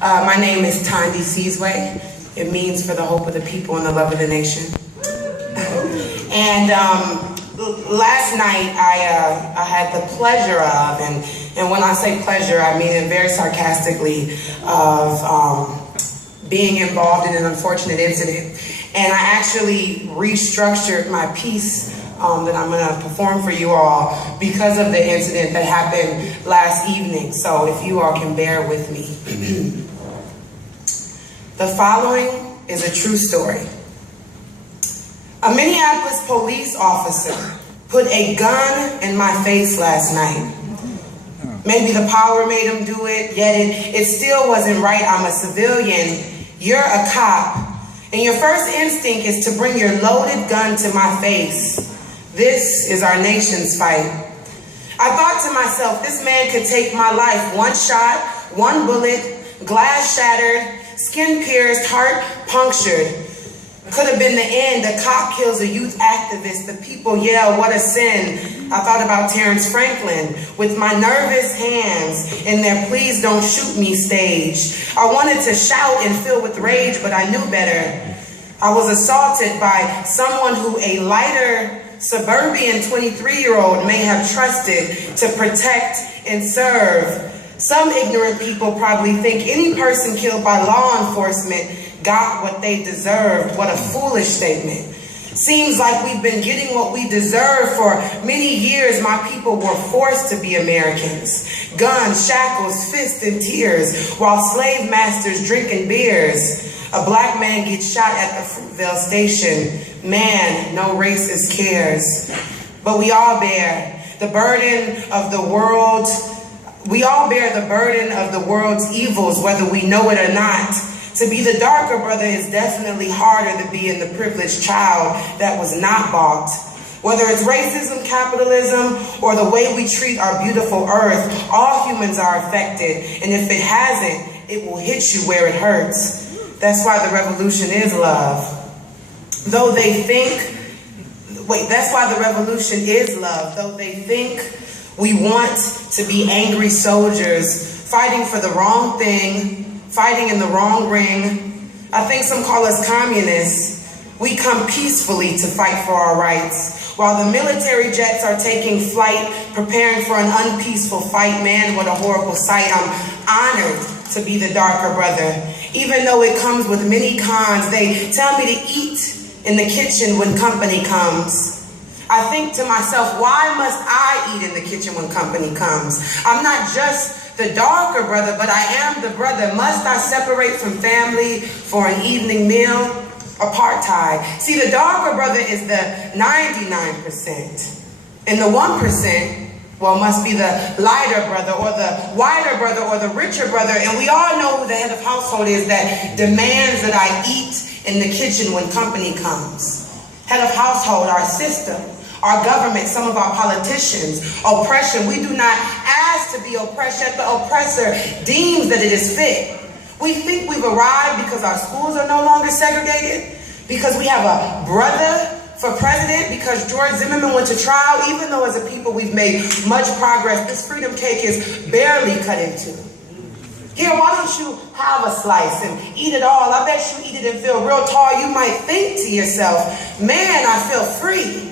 My name is Tandi Seasway. It means for the hope of the people and the love of the nation. And last night I had the pleasure of, and when I say pleasure, I mean it very sarcastically, of being involved in an unfortunate incident. And I actually restructured my piece that I'm going to perform for you all because of the incident that happened last evening. So if you all can bear with me. The following is a true story. A Minneapolis police officer put a gun in my face last night. Maybe the power made him do it, yet it still wasn't right. I'm a civilian. You're a cop. And your first instinct is to bring your loaded gun to my face. This is our nation's fight. I thought to myself, this man could take my life. One shot, one bullet, glass shattered, skin pierced, heart punctured. Could have been the end. A cop kills a youth activist. The people yell, what a sin. I thought about Terrence Franklin with my nervous hands in their please don't shoot me stage. I wanted to shout and fill with rage, but I knew better. I was assaulted by someone who a lighter suburban 23-year-old may have trusted to protect and serve. Some ignorant people probably think any person killed by law enforcement got what they deserved. What a foolish statement. Seems like we've been getting what we deserve for many years. My people were forced to be Americans. Guns, shackles, fists, and tears, while slave masters drinking beers. A black man gets shot at the Fruitvale station. Man, no racist cares. But we all bear the burden of the world. We all bear the burden of the world's evils, whether we know it or not. To be the darker brother is definitely harder than being the privileged child that was not balked. Whether it's racism, capitalism, or the way we treat our beautiful earth, all humans are affected. And if it hasn't, it will hit you where it hurts. That's why the revolution is love. Though they think, that's why the revolution is love. Though they think we want to be angry soldiers, fighting for the wrong thing, fighting in the wrong ring. I think some call us communists. We come peacefully to fight for our rights. While the military jets are taking flight, preparing for an unpeaceful fight, man, what a horrible sight. I'm honored to be the darker brother. Even though it comes with many cons, they tell me to eat in the kitchen when company comes. I think to myself, why must I eat in the kitchen when company comes? I'm not just the darker brother, but I am the brother. Must I separate from family for an evening meal? Apartheid. See, the darker brother is the 99%. And the 1%, well, must be the lighter brother or the whiter brother or the richer brother. And we all know who the head of household is that demands that I eat in the kitchen when company comes. Head of household, our system, our government, some of our politicians, oppression. We do not ask to be oppressed, yet the oppressor deems that it is fit. We think we've arrived because our schools are no longer segregated, because we have a brother for president, because George Zimmerman went to trial, even though as a people we've made much progress. This freedom cake is barely cut into. Here, why don't you have a slice and eat it all? I bet you eat it and feel real tall. You might think to yourself, man, I feel free.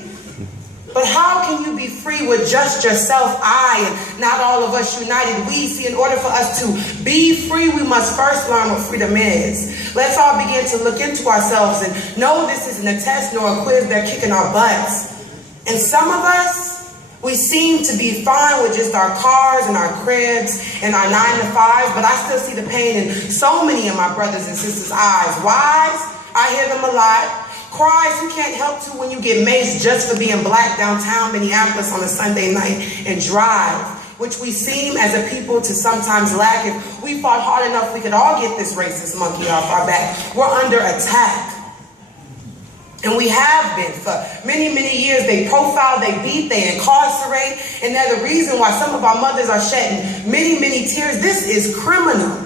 But how can you be free with just yourself, I, and not all of us united? We see, in order for us to be free, we must first learn what freedom is. Let's all begin to look into ourselves and know this isn't a test nor a quiz. They're kicking our butts. And some of us, we seem to be fine with just our cars and our cribs and our 9-to-5s, but I still see the pain in so many of my brothers and sisters' eyes. Wives, I hear them a lot. Cries you can't help to when you get maced just for being black downtown Minneapolis on a Sunday night and drive, which we seem as a people to sometimes lack. If we fought hard enough, we could all get this racist monkey off our back. We're under attack. And we have been for many, many years. They profile, they beat, they incarcerate, and they're the reason why some of our mothers are shedding many, many tears. This is criminal.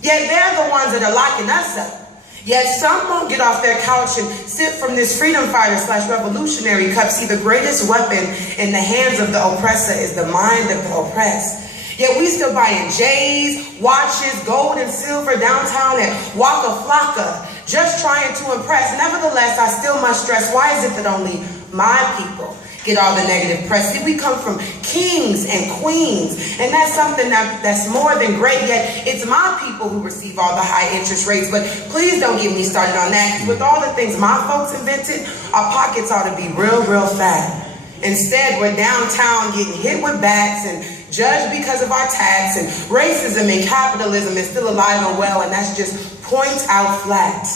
Yet they're the ones that are locking us up. Yet some won't get off their couch and sip from this freedom fighter / revolutionary cup. See, the greatest weapon in the hands of the oppressor is the mind of the oppressed. Yet we still buying J's, watches, gold and silver downtown at Waka Flocka, just trying to impress. Nevertheless, I still must stress, why is it that only my people get all the negative press? See, we come from kings and queens, and that's something that's more than great, yet it's my people who receive all the high interest rates. But please don't get me started on that, because with all the things my folks invented, our pockets ought to be real, real fat. Instead, we're downtown getting hit with bats and judged because of our tax, and racism and capitalism is still alive and well, and that's just points out flat.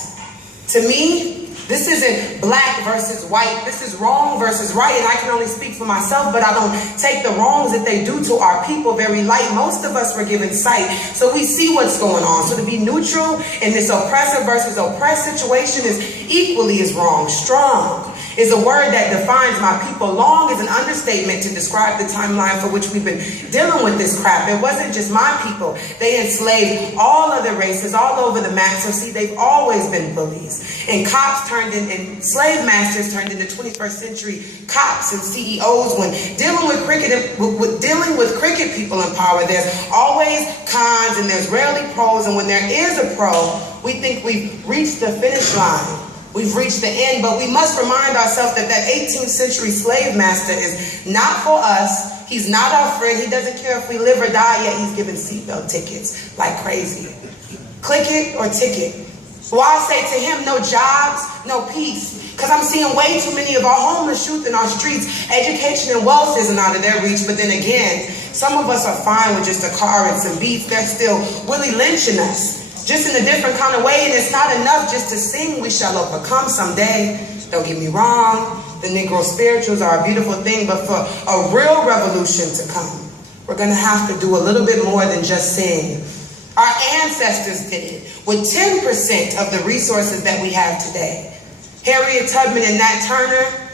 To me, this isn't black versus white. This is wrong versus right, and I can only speak for myself, but I don't take the wrongs that they do to our people very light. Most of us were given sight, so we see what's going on. So to be neutral in this oppressor versus oppressed situation is equally as wrong. Strong is a word that defines my people. Long is an understatement to describe the timeline for which we've been dealing with this crap. It wasn't just my people. They enslaved all other races all over the map. So see, they've always been bullies. And cops and slave masters turned into 21st century cops and CEOs. When dealing with cricket people in power, there's always cons and there's rarely pros. And when there is a pro, we think we've reached the finish line. We've reached the end, but we must remind ourselves that that 18th century slave master is not for us. He's not our friend. He doesn't care if we live or die, yet he's giving seatbelt tickets like crazy. Click it or ticket. Well, I say to him, no jobs, no peace. Because I'm seeing way too many of our homeless youth in our streets. Education and wealth isn't out of their reach, but then again, some of us are fine with just a car and some beats. They're still Willie lynching us. Just in a different kind of way, and it's not enough just to sing, we shall overcome someday. Don't get me wrong, the Negro spirituals are a beautiful thing, but for a real revolution to come, we're going to have to do a little bit more than just sing. Our ancestors did it with 10% of the resources that we have today. Harriet Tubman and Nat Turner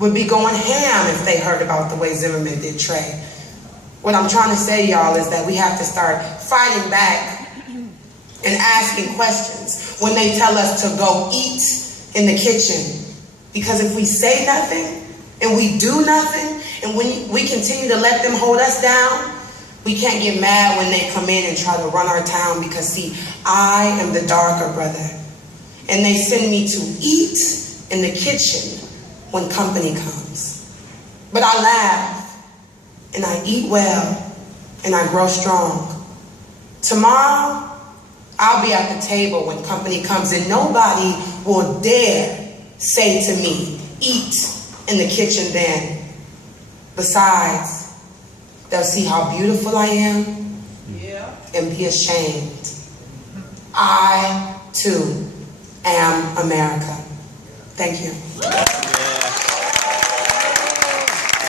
would be going ham if they heard about the way Zimmerman did Trey. What I'm trying to say, y'all, is that we have to start fighting back and asking questions when they tell us to go eat in the kitchen. Because if we say nothing and we do nothing and we continue to let them hold us down, we can't get mad when they come in and try to run our town, because see, I am the darker brother. And they send me to eat in the kitchen when company comes. But I laugh and I eat well and I grow strong. Tomorrow, I'll be at the table when company comes, and nobody will dare say to me, eat in the kitchen then. Besides, they'll see how beautiful I am and be ashamed. I, too, am America. Thank you.